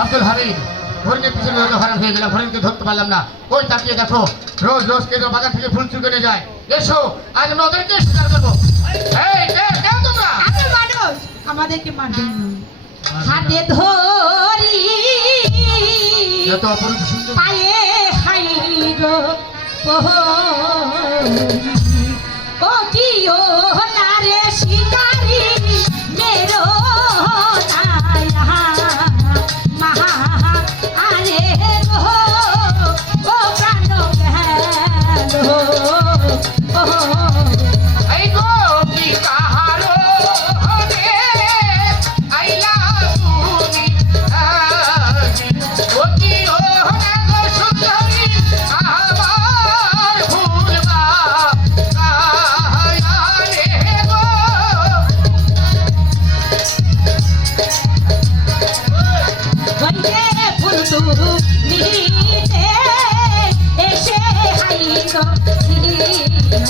আব্দুল হামিদ হরিণের পিছনে হয়তো হারান হয়ে গেলাম হরিণকে ধরতে পারলাম না। ওই তাকিয়ে দেখো রোজ রোজ কেউ বাগান থেকে ফুল চুকে নিয়ে যায়। এসো আজ আমরা ওদেরকে স্বীকার করব। আচ্ছা, আমাদেরকে মানে হাতে ধরি। পায়ে হাই গো।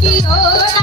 Dios.